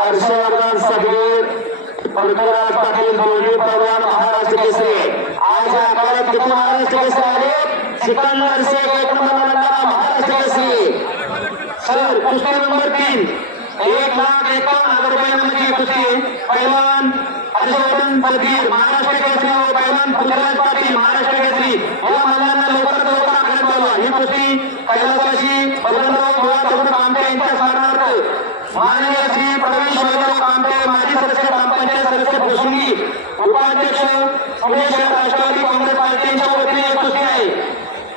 हर्षवर्धन सगीर पृथ्वीराज पाटील दोन्ही पैलवान महाराष्ट्र केसरी। आज या आखाड्यात किती महाराष्ट्र केसरी आले? सिकंदर शेख एक नंबर मंडळा महाराष्ट्र केसरी। सर कुस्ती नंबर 3 1,51,000 रुपयांची कुस्ती पैलवान हर्षवर्धन सगीर महाराष्ट्र केसरी व पैलवान पृथ्वीराज पाटील महाराष्ट्र केसरी या मल्लांना लवकर लवकर आखाड्यात बोलवा। ही कुस्ती कैलासवासी बजरंगराव बुवा दगडू कामटे यांच्या स्मरणार्थ माननीय श्री प्रवीण शिवराव कामटे माजी सदस्य ग्रामपंचायत सदस्य भोसुंगी उपाध्यक्ष सुरेश राष्ट्रवादी काँग्रेस पार्टीच्या वतीने एक कुस्ती आहे।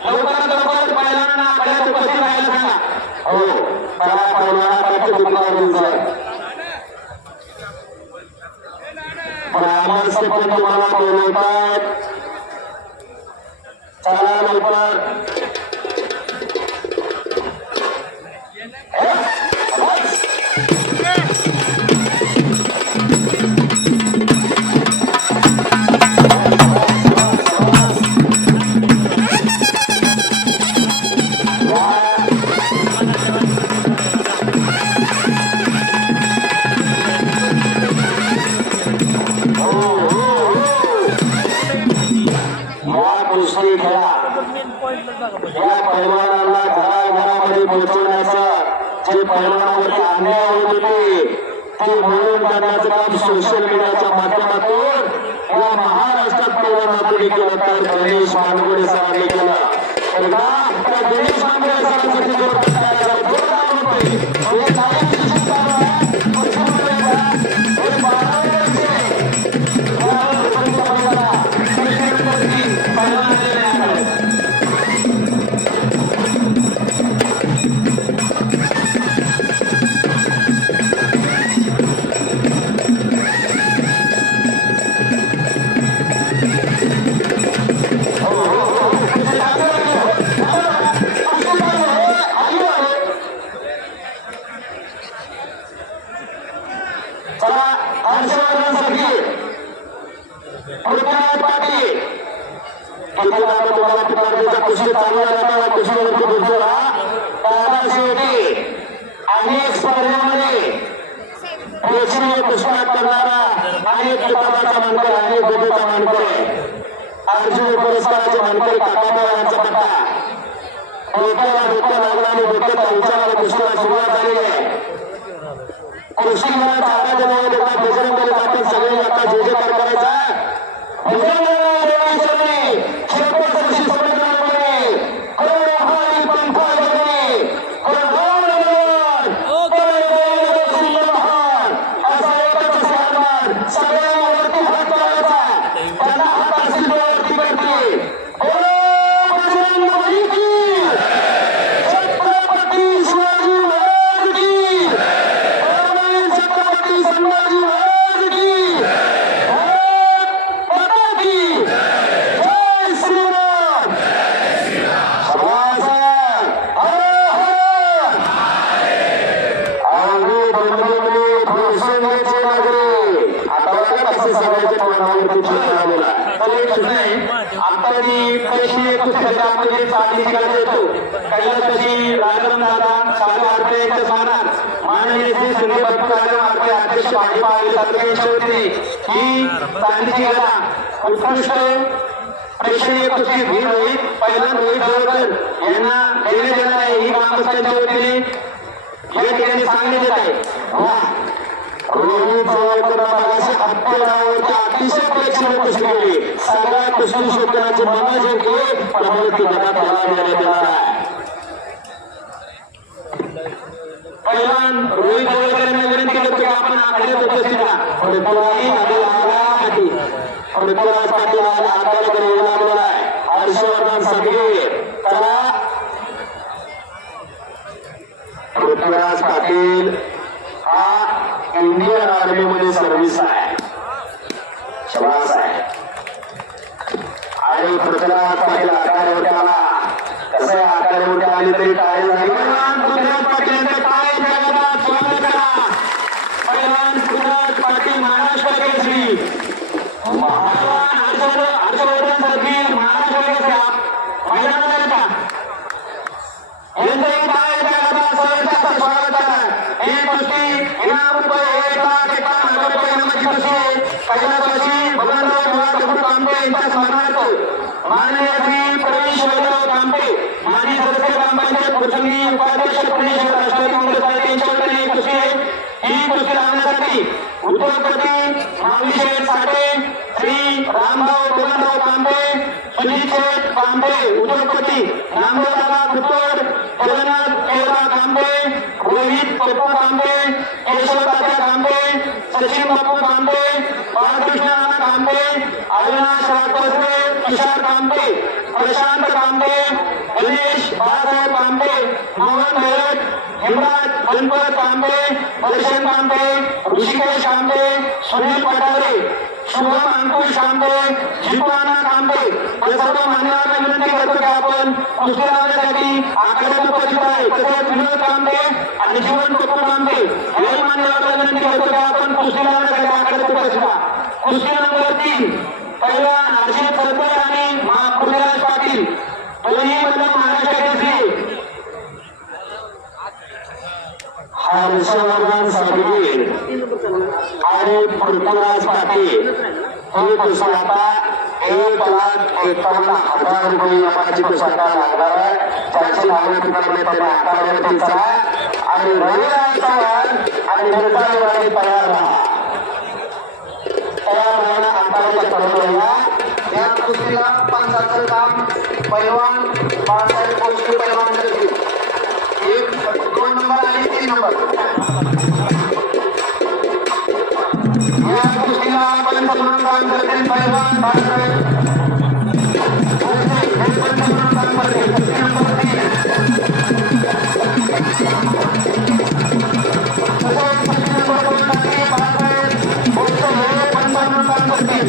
लवकरात लवकर पहिल्यांदा आखाड्यात उपस्थित राहायला सांगा। हो चला पहिल्यांदा ब्राह्मण से पण तुम्हाला बोलवतात चला लवकर। या पैलवानांना घराघरामध्ये पोहोचवण्याचा जे पैलवानावरती अन्याय होत होते ते मिळवून करण्याचं काम सोशल मीडियाच्या माध्यमातून या महाराष्ट्रात पैलवानातून केलं तर गणेश मानगुडे सरांनी केलं। एकदा त्या गणेश मानगुडे सरांसाठी अनेक स्पर्धांमध्ये प्रेक्षणीय पुरस्कार करणारा अनेक किताबाचा मानकरी अनेक गटाचा मानकरी अर्जुन पुरस्काराचे मानकरी काकाबा यांचा पट्टा डोक्याला डोकं लागला आणि डोक्याचा विचाराला पुस्तकाला सुरुवात झाली आहे। कृषी विभागाच्या आराधनेमध्ये बजरंग आपण सगळे आता जे जे करायचा उत्कृष्ट प्रेक्षणीय कुस्ती भीम रोहित पहिलवान रोहित जवळकर यांना देण्यात येणार आहे। ही ग्रामस्थांच्या वतीने या ठिकाणी सांगण्यात येत आहे। रोहित जवळकर अतिशय प्रेक्षणीय कुस्ती केली। सगळ्या कुस्ती क्षेत्राची मना जिंकली प्रभावी गटात देण्यात येणार आहे। पहिलवान रोहित जवळकर यांना विनंती करतो की आपण आखाड्यात उपस्थित पृथ्वीराज पाटील आखाड्याकडे येऊ लागलेला आहे। हर्षवर्धन सगीर चला पृथ्वीराज पाटील हा इंडियन आर्मी मध्ये सर्व्हिस आहे, शबास आहे। आणि पृथ्वीराज पाटील आखाड्यावर आला कसं आखाड्यावर आली तरी टाळी झाली। पृथ्वीराज पाटील यांचं टाळी जगतात स्वागत करा। पहिलवान पृथ्वीराज पाटील महाराष्ट्र केसरी हर्षवर्धन सगीर महाराष्ट्र केसरी मैदानात स्वागत आहे। ही कुस्ती इनाम रुपये कैलासवासी बबनराव बुवा कांबळे यांच्या स्मरणार्थ माननीय श्री प्रवीण शिवराव कांबळे माजी सदस्य ग्रामपंचायत प्रसंगी उपाध्यक्ष प्रदेश राष्ट्रवादी काँग्रेस पार्टी यांच्याकडे एक कुस्ती आहे. ही कुस्ती लावण्यासाठी उद्योगपती माऊली शेठ साठे, श्री रामभाऊ बबनराव कांबळे, सुनील शेठ कांबळे उद्योगपती, नामदेवदादा कुतोड, जगन्नाथ केवळा कांबळे, रोहित पप्पू कांबळे, केशवदादा कांबळे, सचिन बापू कांबळे, बाळकृष्ण कांबळे, अविनाश राजपत्रे, तुषार कांबळे, प्रशांत कांबळे, गणेश बाळासाहेब कांबळे, मोहन भैरट, हेमराज गणपत कांबळे, दर्शन कांबळे, ऋषिकेश कांबळे, सुनील पटारे, शुभम अंकुश कांबळे, जितवाना कांबळे या सर्व मान्यवरांना विनंती करतो की आपण कुस्ती लावण्यासाठी आखाड्यात उपस्थित आहे. तसेच विनोद कांबळे आणि जीवन पप्पू कांबळे याही मान्यवरांना विनंती करतो की आपण कुस्ती लावण्यासाठी आखाड्यात उपस्थित आहात. कुस्ती नंबर 3 पहिला हर्षित सरकर आणि पृथ्वीराज पाटील दोन्ही मधून महाराष्ट्र केसरी हर्षवर्धन सरगीर आणि पृथ्वीराज पाटील हे कुस्ती आता 1,51,000 रुपये इनामाची कुस्ती लागणार आहे. त्याची नावे तुमच्याकडे त्यांनी आकारवरती चला आणि रविराज चव्हाण आणि निर्मळ तयार राहा. तयार राहणं आकाराच्या ठरवूया. या कुस्तीला पंचाचं काम पैलवान बाळासाहेब कोष्टी पैलवान करतील. 2 नंबर आणि 3 नंबर या कुस्तीला पंच म्हणून काम करतील पैलवान बाळासाहेब कोष्टी हे पंच म्हणून काम करतील. कुस्ती नंबर 3 तसेच कुस्ती नंबर 2 साठी बाळासाहेब कोष्टी हे पंच म्हणून काम करतील.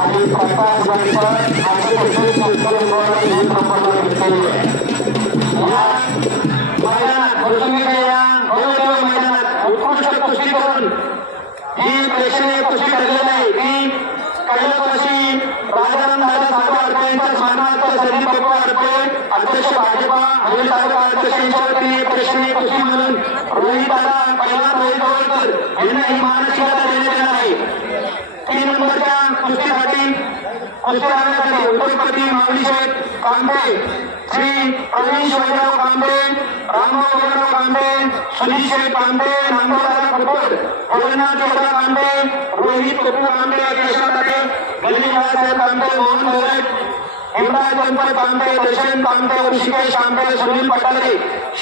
आणि प्रकाश मैदानात उत्कृष्ट कुस्ती करून ही प्रेक्षणीय कुस्ती ठरलेली आहे. ती कैलासवासी राजाराम दादा साठे यांच्या स्मरणार्थ संदीप बापू अडपे अध्यक्ष भाजपा आणि तालुका अध्यक्ष यांच्या वतीने प्रेक्षणीय कुस्ती म्हणून रोहित दादा पैलवान रोहित गवळकर यांना ही मानसिकता देण्यात येणार आहे. 3 नंबरच्या कुस्तीसाठी कुस्ती लावण्यासाठी उद्योगपती माऊली शेठ कांबळे, श्री प्रवीण शिवराव कांबळे, रामभाऊ बबनराव कांबळे, सुनील शेठ कांबळे, नामदेवदादा कुतोड, जगन्नाथ केवळा कांबळे, रोहित पप्पू कांबळे, केशवदादा, गणेश बाळासाहेब कांबळे, मोहन भैरट, हेमराज गणपत कांबळे, दर्शन कांबळे, ऋषिकेश कांबळे, सुनील पटारे,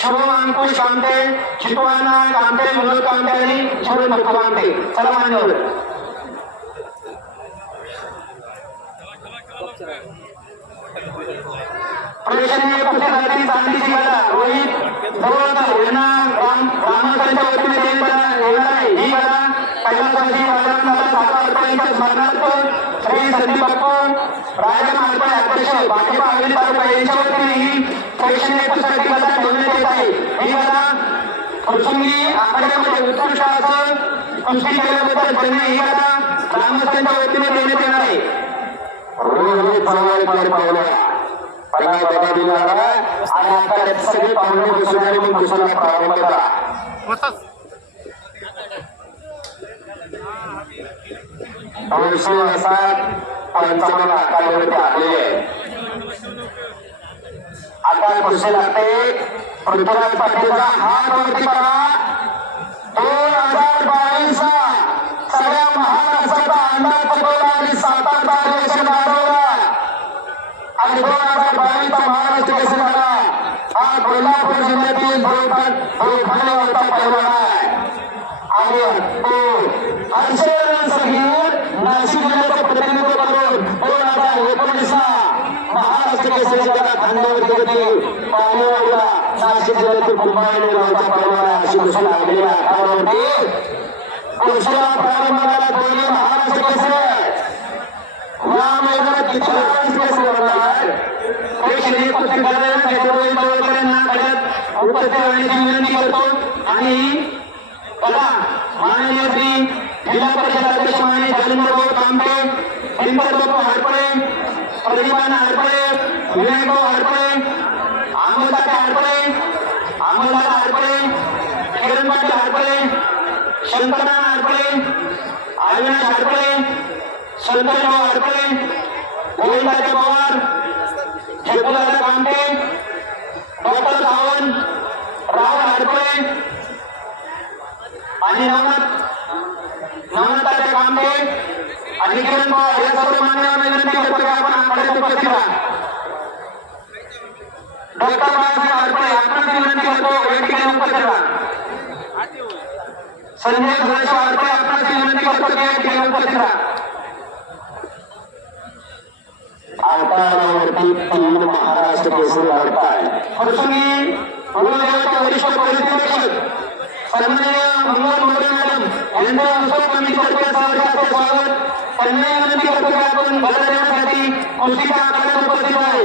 शुभम अंकुश कांबळे, चितवाना कांबळे, विनोद कांबळे आणि जीवन पप्पू कांबळे. चला मान्यवर प्रेक्षणीय कुस्तीसाठी चांदीची गदा रोहित गवळकर यांना ग्रामस्थांच्या वतीने देण्यात येणार आहे. ही गदा कैलासवासी राजाराम साठे यांच्या स्मरणार्थ श्री संदीप बापू राजाराम साठे अध्यक्ष भाजपा हवेली तालुका यांच्या वतीने ही प्रेक्षणीय कुस्तीसाठी गदा ठेवण्यात येत आहे. ही गदा प्रसंगी आखाड्यामध्ये उत्कृष्ट असं कुस्ती केल्याबद्दल त्यांनी ही गदा ग्रामस्थांच्या वतीने देण्यात येणार आहे. आणि आता सगळे पाहुणे बसून आणि मग कुस्तीला प्रारंभ करा. पंचावन्न आकारावरती आलेले आता कुस्ती लागते. पृथ्वीराज पाटीलचा हात वरती करा. 2022 सगळ्या महाराष्ट्राचा अंदाज पटवला आणि 7 यश मिळवला आणि 2022 महाराष्ट्र केसरी झाला. हा कोल्हापूर जिल्ह्यातील होता पैलवान आहे आणि तो हर्षवर्धन सरगीर नाशिक जिल्ह्याचं प्रतिनिधित्व करून 2019 महाराष्ट्र केसरीच्या खांद्यावरती घेतली पाण्यावरला नाशिक जिल्ह्यातील फुलबाई गावचा पैलवान अशी कुस्ती लागलेली आहे. पुरुषाला प्रारंभाला दोन्ही महाराष्ट्र केसरी या मैदानात किती महाराष्ट्र केसरी होणार प्रेक्षणीय कुस्ती करायला दोन्ही जवळकरांना करत उपस्थित राहण्याची विनंती करतो आणि बघा माननीय श्री जिल्हा परिषद अध्यक्ष माननीय जालिंदरभाऊ तांबे इंदरबाबू हरपळे प्रतिमान हरपळे विनायकभाऊ हरपळे अमोलदादा हरपळे किरण पाटील हरपळे शंकरनाथ हरपळे अविनाश हरपळे शंकरभाऊ हरपळे गोविंदाचे पवार जगदादा कामटे डॉक्टर सावंत राहुल हरपळे आणि नवनाथाचे कामटे आणि किरण पवार या सर्व मान्यवर विनंती करतो की आपण आमच्याकडे उपस्थित राहा डॉक्टर बाळासाहेब हरपळे आपण विनंती करतो व्यक्तीने उपस्थित राहा संजय सुरेश हरपळे आपण विनंती करतो की व्यक्तीने उपस्थित राहा आतावरती 3 महाराष्ट्र केसरी लढताय प्रसंगी गुरुदेवाचे वरिष्ठ परिनिरीक्षक सन्माननीय मंगल मोरे मॅडम यांच्या उत्सव कमिटीतर्फे सहर्ष स्वागत त्यांना विनंती करतो की आपण बदलण्यासाठी कुस्तीच्या आखाड्यात उपस्थित आहे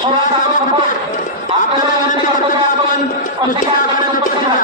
सुहास फुकट आपल्याला विनंती करतो की आपण कुस्तीच्या आखाड्यात उपस्थित राहा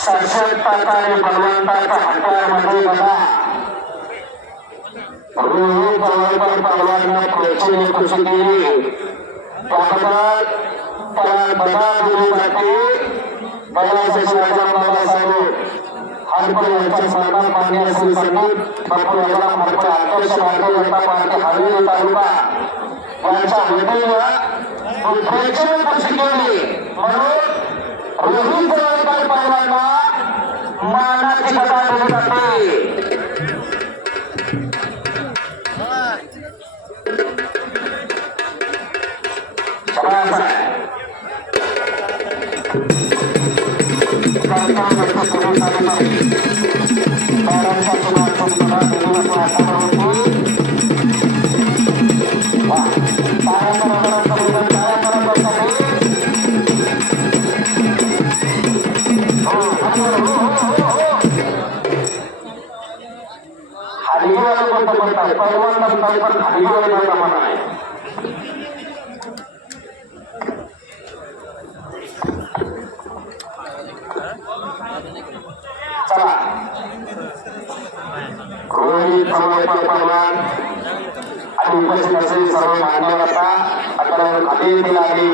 सरसटताचा बलवंताचा हत्यार म्हणजे बघा रोहित जवळकर पहलवानांना प्रेक्षणीय कुस्ती केली त्याबद्दल त्याला बघा दिली जाते बलाचे शिवाजी बाबासाहेब हरपळे यांच्या स्मरणात माननीय श्री संदीप बापू याला हरपळे अध्यक्ष भारतीय जनता पार्टी हवेली तालुका यांच्या वतीनं प्रेक्षणीय कुस्ती केली म्हणून रोहित जवळकर पहलवानांना मानाची गदा दिली जाते चला रोहित जवळकर पहलवान आणि उपस्थित असलेले सर्व मान्यवर आता अभिनेते आहे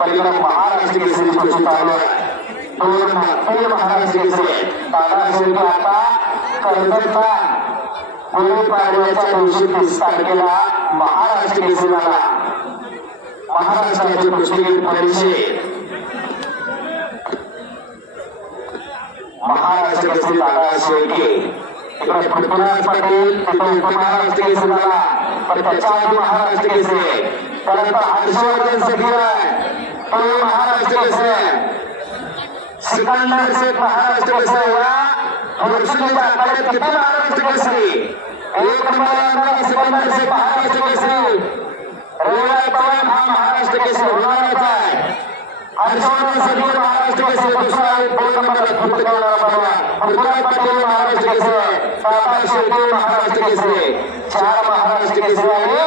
पलीकडे महाराष्ट्र केसरी कुस्ती चालू आहे दोन महाराष्ट्र केसरी दादा शेळके आता कर्जतचा गुढीपाडव्याच्या दिवशी 30 तारखेला महाराष्ट्र केसरीला महाराष्ट्राचे कुस्तीगीर परिषद महाराष्ट्र केसरी दादा शेळके इकडे पृथ्वीराज पाटील तिथे उपमहाराष्ट्र केसरी झाला पण त्याच्या आधी महाराष्ट्र केसरी त्यानंतर हर्षवर्धन सगीर तो महाराष्ट्र केसरी सिकंदर शेख महाराष्ट्र केसरी या वर्षाच्या आखाड्यात किती महाराष्ट्र केसरी एक नंबर सिकंदर शेख महाराष्ट्र केसरी रविवार पवार हा महाराष्ट्र केसरी होणारच आहे हर्षवर्धन सगीर महाराष्ट्र केसरी दुसरा आहे 2 नंबरला फक्त करणारा पहलवान पृथ्वीराज पाटील महाराष्ट्र केसरी दादा शेळके महाराष्ट्र केसरी 4 महाराष्ट्र केसरी आहे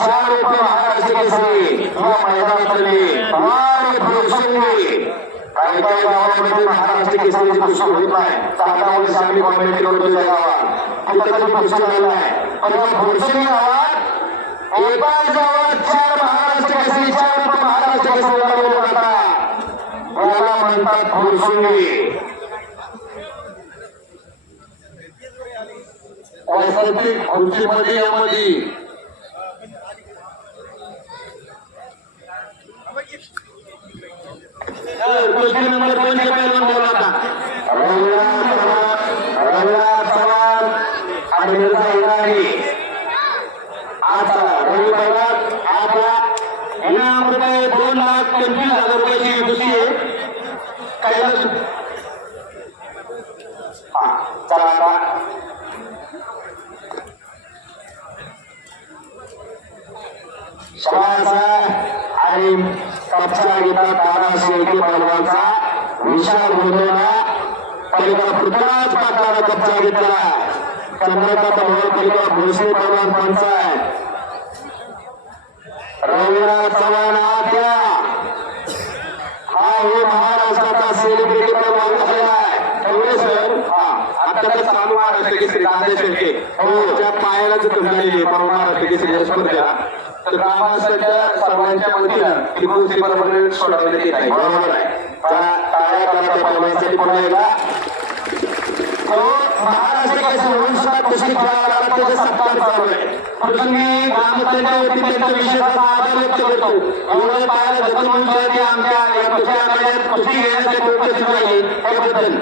4 महाराष्ट्र केसरी या मैदानातले वार प्रसंगी काही काही गावामध्ये महाराष्ट्र केसरीची कुस्ती होत नाही. 6 वर्ष आम्ही कॉमेंट्री करतो त्या गावात, तिथं कधी कुस्ती झाली नाही. पण भोरसंगी गावात एकाच गावात 4 महाराष्ट्र केसरी, 4 महाराष्ट्र केसरी लढवले जातात. याला म्हणतात भोरसंगी. वैकल्पिक खुर्चीमध्ये यामध्ये कुस्ती नंबर 2 चे पैलवान बोलवता रविराज चव्हाण आणि मिर्झा इराणी. आता रवी बैलात आपला इनाम रुपये 2,25,000 रुपयाची कुस्ती आहे. कैलास चला आता शबासा आणि कपचा घेतात दादा शेळके पहलवानचा विशाल भोंदोला पलीकडे पृथ्वीराज पाटलाला कपचा घेतला. चंद्रकांत पहलवान पलीकडे भोसले पहलवान पंचायत. रविराज चव्हाण आत्या हा हे महाराष्ट्राचा सेलिब्रिटी पहलवान झालेला आहे. सर आता तर चालू महाराष्ट्र केसरी दादा शेळके त्या पायाला जर झालेली आहे महाराष्ट्र केसरी स्पर्धेला, तर ग्रामस्थांच्या सर्वांच्या वतीनं ही कुस्ती बरोबर सोडवण्यात येत आहे. बरोबर आहे. टाळ्या करता पहलवानासाठी पुन्हा एकदा तो महाराष्ट्र केसरी होऊन सुद्धा कुस्ती खेळायला लागला, त्याचा सत्कार चालू आहे. प्रसंगी ग्रामस्थांच्या वतीने त्यांचा विशेषतः आभार व्यक्त करतो. एवढे पायाला जखम होऊन सुद्धा ते आमच्या या कुस्त्यामध्ये कुस्ती घेण्यासाठी उपस्थित राहिले त्याबद्दल